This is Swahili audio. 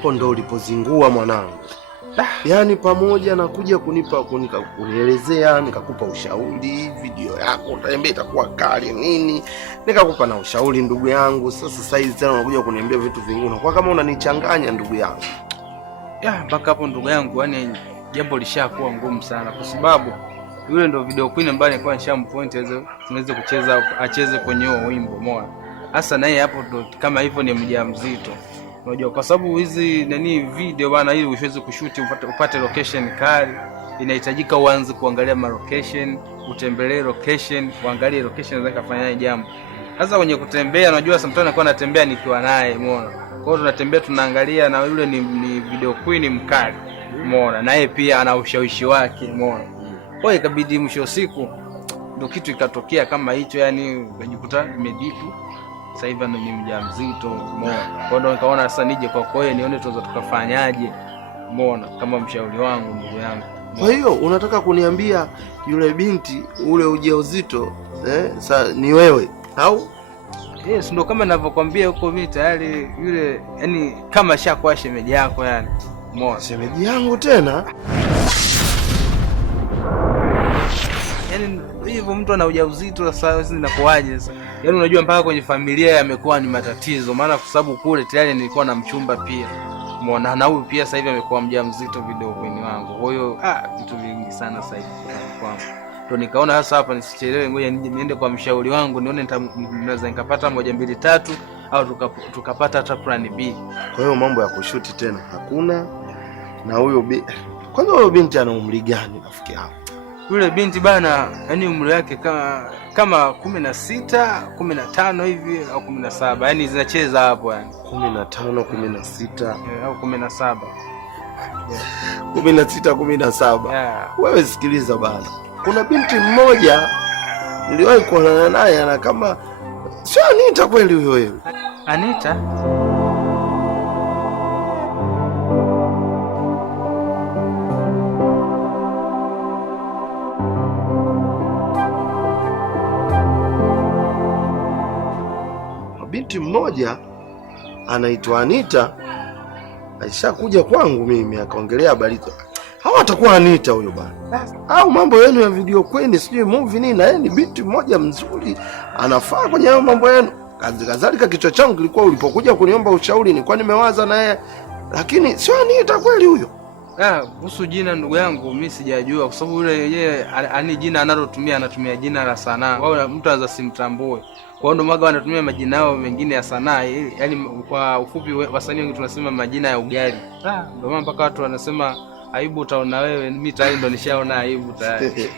hapo ndo ulipozingua mwanangu. Yaani pamoja na kuja kunielezea, nikakupa ushauri, video yako utaambia itakuwa kali nini, nikakupa na ushauri ndugu yangu. Sasa saizi tena unakuja kuniambia vitu vingine, unakuwa kama unanichanganya ndugu yangu. Mpaka hapo ndugu yangu, yani jambo lishakuwa ngumu sana, kwa sababu yule ndo video queen ambaye alikuwa nishampoint tunaweza kucheza acheze kwenye huo wimbo moja. Hasa naye hapo ndo kama hivyo ni mjamzito. Unajua kwa sababu hizi video bana, ili uweze kushuti upate location kali, inahitajika uanze kuangalia location, utembelee location, uangalie location za kufanya jambo. Sasa kwenye kutembea, unajua sometimes nakuwa natembea nikiwa naye, umeona. Kwa hiyo tunatembea tunaangalia, na yule ni video queen mkali, umeona. Naye pia ana ushawishi wake, umeona. Kwa hiyo ikabidi mwisho siku ndio kitu ikatokea kama hicho, yani ukajikuta nimedipu. Sasa hivi ni mjamzito, umeona. Kwa hiyo nikaona sasa nije kwa yeye nione tunaweza tukafanyaje, umeona, kama mshauri wangu ndugu yangu. Kwa hiyo unataka kuniambia yule binti ule ujauzito sasa ni wewe au? Yes, ndo kama ninavyokuambia huko mimi tayari yule, yani kama shakuwa shemeji yako, yani umeona. Shemeji yangu tena? Yaani hivyo mtu ana ujauzito sasa zinakuaje sasa? Yaani unajua mpaka kwenye familia yamekuwa ni matatizo, maana kwa sababu kule tayari nilikuwa na mchumba pia. Umeona, na huyu pia sasa hivi amekuwa mjamzito video queen wangu. Kwa hiyo vitu vingi sana sasa hivi kwangu. Ndio nikaona sasa hapa nisichelewe, ngoja niende kwa mshauri wangu nione naweza nikapata 1 2 3 au tukapata hata plan B. Kwa hiyo mambo ya kushuti tena hakuna. Na huyo kwanza huyo binti ana umri gani rafiki yangu? Yule binti bana, yani umri wake kama 16, 15 hivi au 17. Yani zinacheza hapo yani. 15, 16 au 17. 16, 17. Yeah. Wewe sikiliza bana. Kuna binti mmoja niliwahi kuonana naye, ana kama sio Anita kweli huyo wewe? Anita? Binti mmoja anaitwa Anita alishakuja kwangu mimi akaongelea habari hizo. Hawa atakuwa Anita huyo bana. Au mambo yenu ya video kwenu sijui movie nini, na yeye ni binti mmoja mzuri anafaa kwenye hayo mambo yenu. Kadhalika kichwa changu kilikuwa ulipokuja kuniomba ushauri nilikuwa nimewaza na yeye, lakini sio Anita kweli huyo. Kuhusu jina ndugu yangu mimi sijajua, kwa sababu yule yeye ani jina analotumia anatumia jina la sanaa. Wao mtu anaweza simtambue. Kwa hiyo ndio wanatumia majina yao mengine ya sanaa, yani kwa ufupi wasanii wengi tunasema majina ya ugali. Ndio maana mpaka watu wanasema aibu utaona wewe, mimi tayari ndo nishaona aibu tayari.